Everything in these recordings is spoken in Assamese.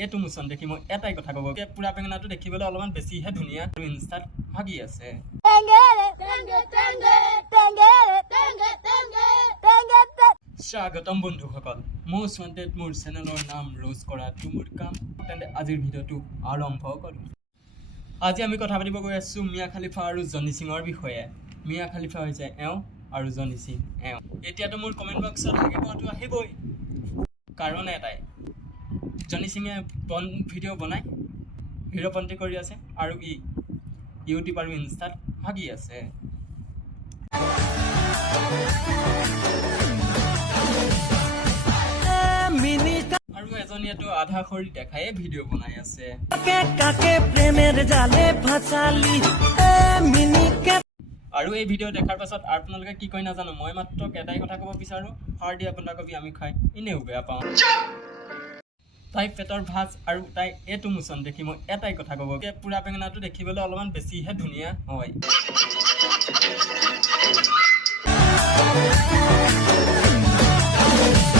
এইটো মোচন দেখি মই এটাই কথা ক'ব পুৰা বেঙেনাটো দেখিবলৈ অলপমান বেছিহে ধুনীয়া আৰু ইনষ্টাত ভাগি আছে। স্বাগতম বন্ধুসকল, মষ্ট ৱান্টেড মোৰ চেনেলৰ নাম ৰ'জ কৰাটো মোৰ কাম। তেন্তে আজিৰ ভিডিঅ'টো আৰম্ভ কৰোঁ। আজি আমি কথা পাতিব গৈ আছোঁ মিয়া খালিফা আৰু জনি সিঙৰ বিষয়ে। মিয়া খালিফা হৈছে এওঁ আৰু জনি সিং এওঁ। এতিয়াতো মোৰ কমেণ্ট বক্সত আহিবই, কাৰণ এটাই, জনি সিঙে ভিডিঅ' বনাই হিৰোপন্তি কৰি আছে আৰু ইউটিউব আৰু ইনষ্টাত ভাগি আছে। আৰু এজনীয়েতো আধা খৰি দেখায়ে ভিডিঅ' বনাই আছে। আৰু এই ভিডিঅ' দেখাৰ পাছত আপোনালোকে কি কয় নাজানো, মই মাত্ৰ এটাই কথা ক'ব বিচাৰোঁ, সাৰ দিয়া বন্ধাকবি আমি খাই এনেও বেয়া পাওঁ। তাই পেটৰ ভাজ আৰু তাই এইটো মোচন দেখি মই এটাই কথা ক'ব পুৰা বেঙেনাটো দেখিবলৈ অলপমান বেছিহে ধুনীয়া হয়।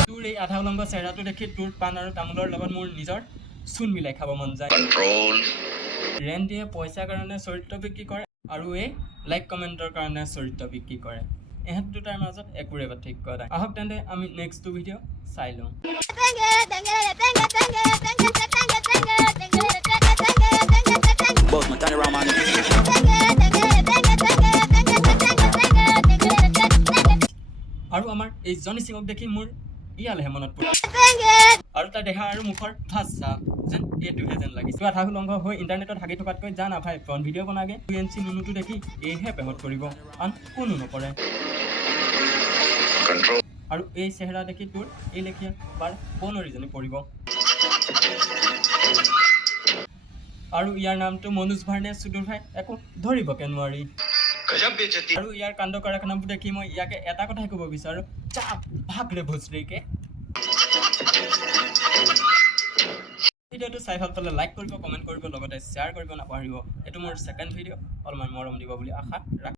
তোৰ এই আধা উলম্ব চেহেৰাটো দেখি তোৰ পাণ আৰু তামোলৰ লগত মোৰ নিজৰ চূণ মিলাই খাব মন যায়। ৰেণ্ডিয়ে পইচাৰ কাৰণে চৰিত্ৰ বিক্ৰী কৰে আৰু এই লাইক কমেণ্টৰ কাৰণে চৰিত্ৰ বিক্ৰী কৰে। এহেঁত দুটাৰ মাজত একোৰে পাৰ্থক্য নাই। আহক তেন্তে আমি নেক্সটটো ভিডিঅ' চাই লওঁ। আৰু আমাৰ এই জনি সিঙক দেখি মোৰ ইয়ালেহে মনত পৰে, আৰু তাৰ দেহা আৰু মুখৰ ভাজ যেন এইটোহে যেন লাগিছে। আধা উলংঘ হৈ ইণ্টাৰনেটত হাগি থকাতকৈ যা না ভাই ফ্ৰণ্ট ভিডিঅ' বনাগে। UNC নুনুটো দেখি এইহে পেহত কৰিব, আন কোনো নকৰে। আৰু এই চেহেৰা দেখি তোৰ এই লেখীয়া বাৰ বনৰীজনী পৰিব। আৰু ইয়াৰ নামটো মনোজ ভাৰ্নে চুদুৰ ভাই একো ধৰিবকে নোৱাৰি। আৰু ইয়াৰ কাণ্ড কাৰখানাবোৰ দেখি মই ইয়াকে এটা কথাই ক'ব বিচাৰোঁ, যা ভাগৰে ভোজৰিকে। ভিডিঅ'টো চাই ভাল পালে লাইক কৰিব, কমেণ্ট কৰিব, লগতে শ্বেয়াৰ কৰিব নাপাহৰিব। এইটো মোৰ ছেকেণ্ড ভিডিঅ', অলপমান মৰম দিব বুলি আশা ৰাখিছোঁ।